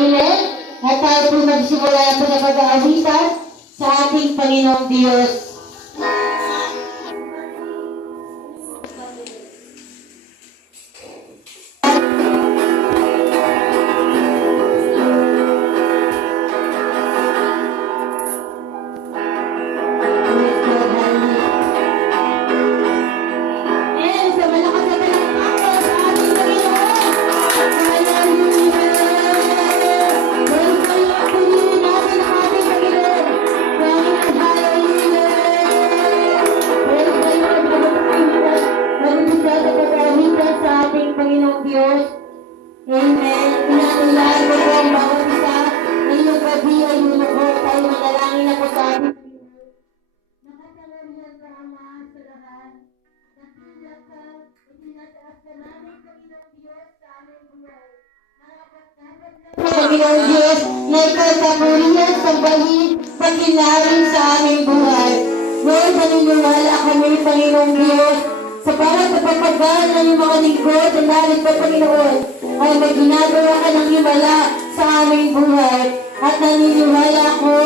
Amen. At tayo po magsimula po na pag-aawitan sa ating Panginoong Diyos. Panginoong Diyos, na ikaw kapurihan sa balik, pagkinarin sa aming buhay. Lord, naniniwala kami, Panginoong Diyos, sa bawat napapagal ng mga lingkod na nalit ka, Panginoon, ay may ginagawa ka ng himala sa aming buhay. At naniniwala ko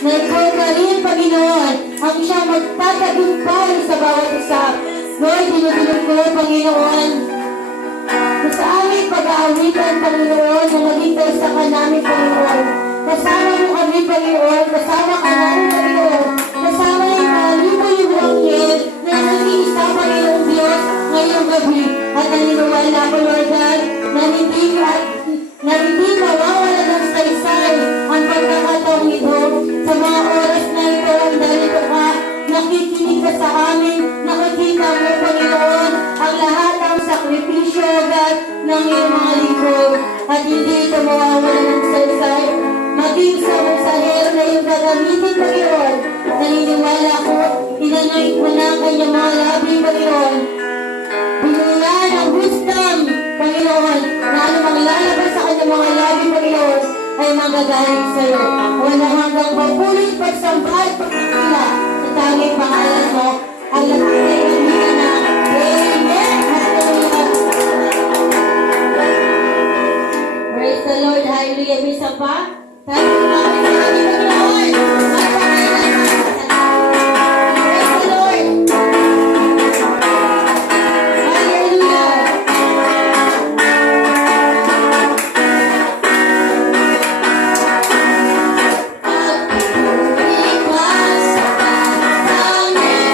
na ikaw na rin, Panginoon, ang siyang magtatagumpay sa bawat isa. Lord, dinudulog ko, Panginoon, sa aming pag-aawitan, Panginoon, na naging sa ka namin, Panginoon. Kasama mo kami, Panginoon. Kasama ka namin, Panginoon. Kasama yung libo-libo anghel na nag-iisa, Panginoong Diyos, ngayong gabi. At naniniwala ko, Lord God, na hindi mawawala ng saysay ang pagkakataong ito sa mga oras na ito ang dalito ka. Nakikinig ka sa amin, nakikita mo, Panginoon, ang lahat ng sakripisyo, God, ng iyong mga lingkod. At hindi ito mawawala ng saysay. Maging sa mensahero na iyong gagamitin, Panginoon. Naniniwala ko, inanoint mo na ang kanyang mga labi, Panginoon. Binulan ang wisdom, Panginoon, na anumang lalabas sa kanyang mga labi, Panginoon, ay magagaling sa iyo. Wala hanggang mapulit pagsamba at pagkikila sa tanging pangalan mo. Ang lahat ay hindi na. Amen. Praise the Lord. Hallelujah. May isa pa. Tayo namin sa ating Panginoon. At pangailan. Praise the Lord. Hallelujah. Pag-ibig sa pagtanging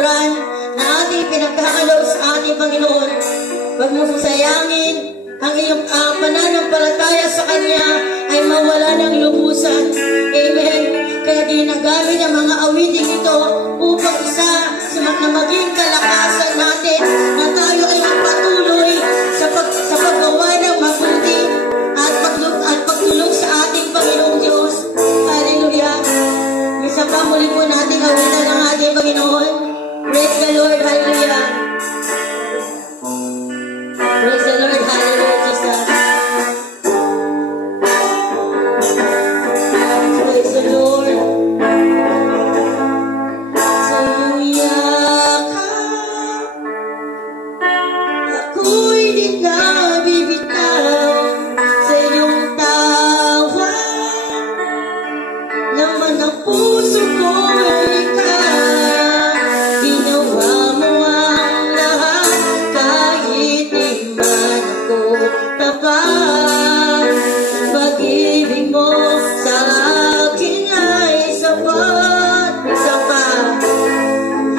kaluhuran na ating pinagkakaloob sa ating Panginoon. Huwag mo sayangin ang iyong pananampalataya sa Kanya ay mawala ng lubusan. Amen. Kaya ginagamit ang mga awiting ito upang isa na maging kalakasan natin na tayo ay magpatuloy sa paggawa ng mabuti at pagtulong sa ating Panginoong Diyos. Hallelujah. Isa pa muli po natin awitan ng ating Panginoon. Praise the Lord. Hallelujah. Praise the Lord. Hallelujah, Jesus. Praise the Lord. Sa iyong yakap, ako'y di na bibitaw. Sa iyong tawa, laman ng puso ko ikaw. Ginawa mo ang lahat kahit di man ako tapat. Pag-ibig mo sa akin ay sapat, sapat.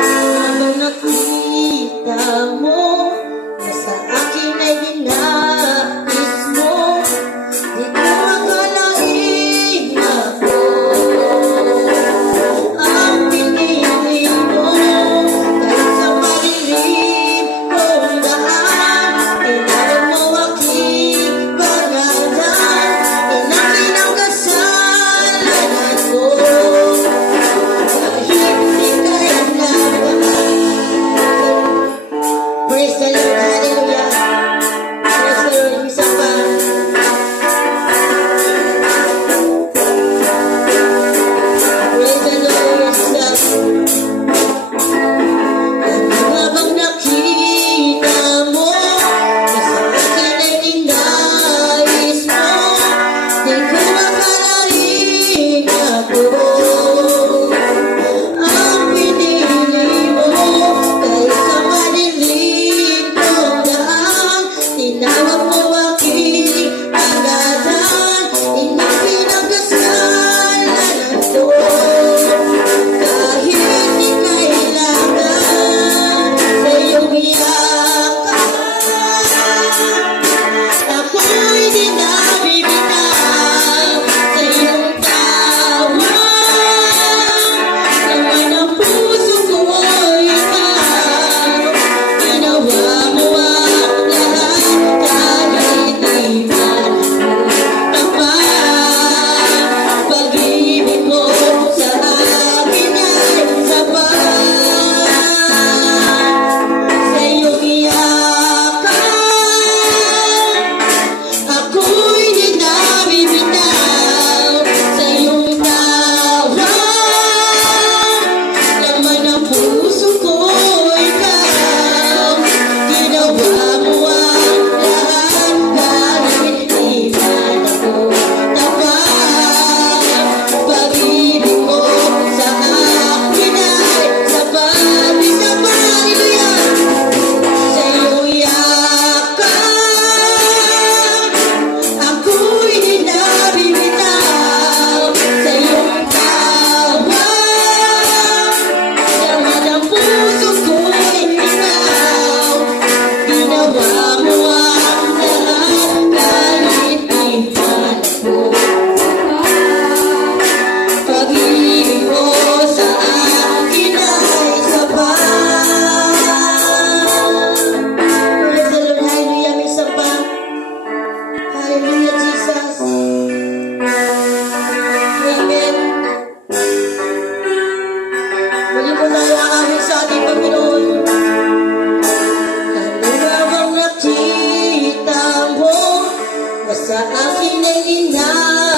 Habang nakita mo na sa akin ay dinais mo, di ko akalain ako ang pinili mo. Kahit sa malilim kong daan, tinawag mo aking pangalan. Inangkin ang kasalanan ko, kahit di kailangan. Praise the Lord, hallelujah. Praise the Lord, isa pa. Praise the Lord, Jesus. Habang nakita mo na sa akin ay dinais mo, di ko akalain ako ang pinili mo. Kahit sa malilim kong daan, tinawag mo aking pangalan. Inangkin ang kasalanan ko, kahit di kailangan. Sa iyong yakap, ako'y di na bibitaw. Sa iyong tawa, laman ng puso ko ikaw. Ginawa mo ang lahat kahit di man ako tapat. Pag-ibig mo sa akin ay sapat. Sa iyong yakap, ako'y di na bibitaw. Sa iyong tawa, laman ng puso ko ikaw. Ginawa mo ang lahat kahit di man ako tapat. Pag-ibig mo sa akin ay sapat. Isa pa, hallelujah. Sa iyong yakap, ako'y di na bibitaw. Sa iyong tawa, laman ng puso ko ikaw. Ginawa mo ang lahat kahit di man ako tapat. Pag-ibig mo sa akin ay sapat. Praise the Lord, hallelujah. May sapat. Hallelujah, Jesus. Amen. Muli po tayo aawit sa ating Panginoon. Ano bang nakita mo na sa akin ay inayos